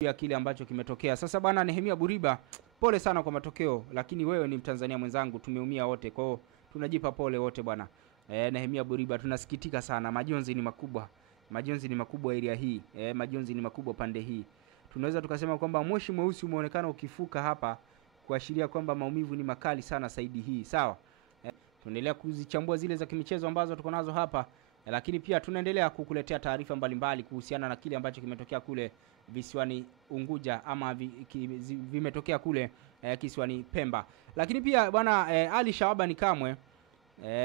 ya kile ambacho kimetokea. Sasa bwana Nehemia Buriba, pole sana kwa matokeo, lakini wewe ni Mtanzania mwenzangu, tumeumia wote. Kwa hiyo tunajipa pole wote bwana. Nehemia Buriba, tunasikitika sana. Majonzi ni makubwa. Majonzi ni makubwa area hii. Majonzi ni makubwa pande hii. Tunaweza tukasema kwamba moshi mweusi umeonekana ukifuka hapa kuashiria kwamba maumivu ni makali sana saidi hii. Sawa? Tunaendelea kuzichambua zile za kimichezo ambazo tuko nazo hapa. Lakini pia tunaendelea kukuletea taarifa mbalimbali kuhusiana na kile ambacho kimetokea kule visiwani Unguja ama vimetokea kule kisiwani Pemba. Lakini pia bwana Ali Shabani Kamwe,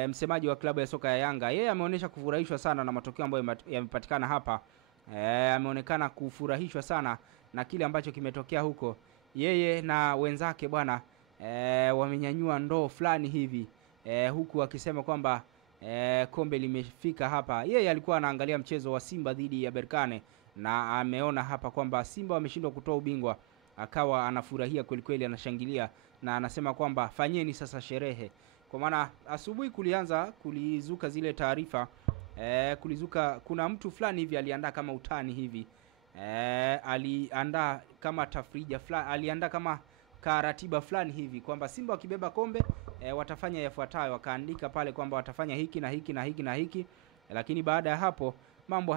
msemaji wa klabu ya soka ya Yanga, yeye ameonyesha kufurahishwa sana na matokeo ambayo yamepatikana hapa. Ameonekana kufurahishwa sana na kile ambacho kimetokea huko. Yeye na wenzake bwana wamenyanyua ndoo fulani hivi huku akisema kwamba kombe limefika hapa. Yeye alikuwa anaangalia mchezo wa Simba dhidi ya Berkane na ameona hapa kwamba Simba wameshindwa kutoa ubingwa, akawa anafurahia kweli kweli, anashangilia na anasema kwamba fanyeni sasa sherehe. Kwa maana asubuhi kulizuka zile taarifa kuna mtu fulani hivi aliandaa kama utani hivi, aliandaa kama tafrija fulani, aliandaa kama karatiba fulani hivi kwamba Simba wakibeba kombe watafanya yafuatayo. Wakaandika pale kwamba watafanya hiki na hiki na hiki na hiki, lakini baada ya hapo mambo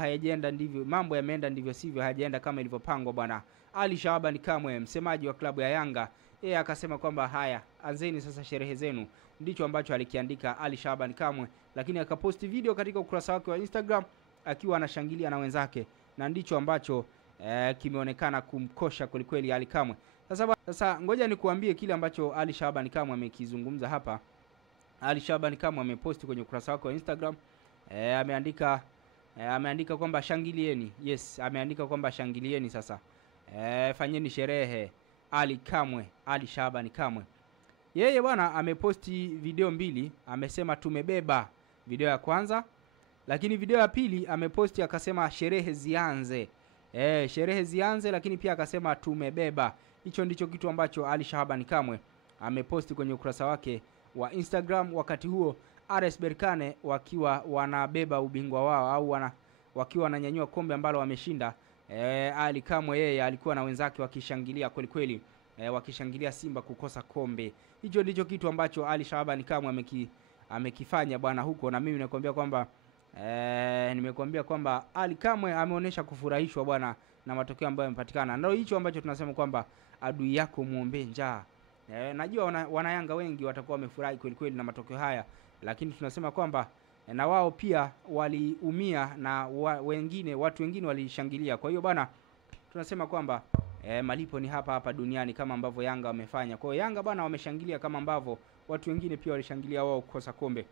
yameenda ndivyo sivyo, hayajaenda kama ilivyopangwa bwana. Ali Shabani Kamwe, msemaji wa klabu ya Yanga, yeye akasema kwamba haya, anzeni sasa sherehe zenu. Ndicho ambacho alikiandika Ali Shabani Kamwe, lakini akaposti video katika ukurasa wake wa Instagram akiwa anashangilia na wenzake, na ndicho ambacho kimeonekana kumkosha kweli Ali Kamwe. Sasa ngoja nikuambie kile ambacho Ali Shabani Kamwe amekizungumza hapa. Ali Shabani Kamwe ameposti kwenye ukurasa wake wa Instagram, ameandika kwamba shangilieni. Yes, ameandika kwamba shangilieni sasa. Fanyeni sherehe. Ali Shabani Kamwe. Yeye bwana ameposti video mbili, amesema tumebeba, video ya kwanza, lakini video ya pili ameposti akasema sherehe zianze. Sherehe zianze, lakini pia akasema tumebeba. Hicho ndicho kitu ambacho Ali Shabani Kamwe ameposti kwenye ukurasa wake wa Instagram. Wakati huo RS Berkane wakiwa wanabeba ubingwa wao au wakiwa wananyanyua kombe ambalo wameshinda. Ali Kamwe yeye alikuwa na wenzake wakishangilia kweli kweli, wakishangilia Simba kukosa kombe. Hicho ndicho kitu ambacho Ali Shabani Kamwe amekifanya bwana huko, na mimi nimekuambia kwamba Ali Kamwe ameonyesha kufurahishwa bwana na matokeo ambayo yamepatikana. Ndio hicho ambacho tunasema kwamba adui yako muombe njaa. Najua wana Yanga wengi watakuwa wamefurahi kweli kweli na matokeo haya, lakini tunasema kwamba na wao pia waliumia na watu wengine walishangilia. Kwa hiyo bwana tunasema kwamba malipo ni hapa duniani kama ambavyo Yanga wamefanya. Kwa hiyo Yanga bwana wameshangilia kama ambavyo watu wengine pia walishangilia wao kukosa kombe.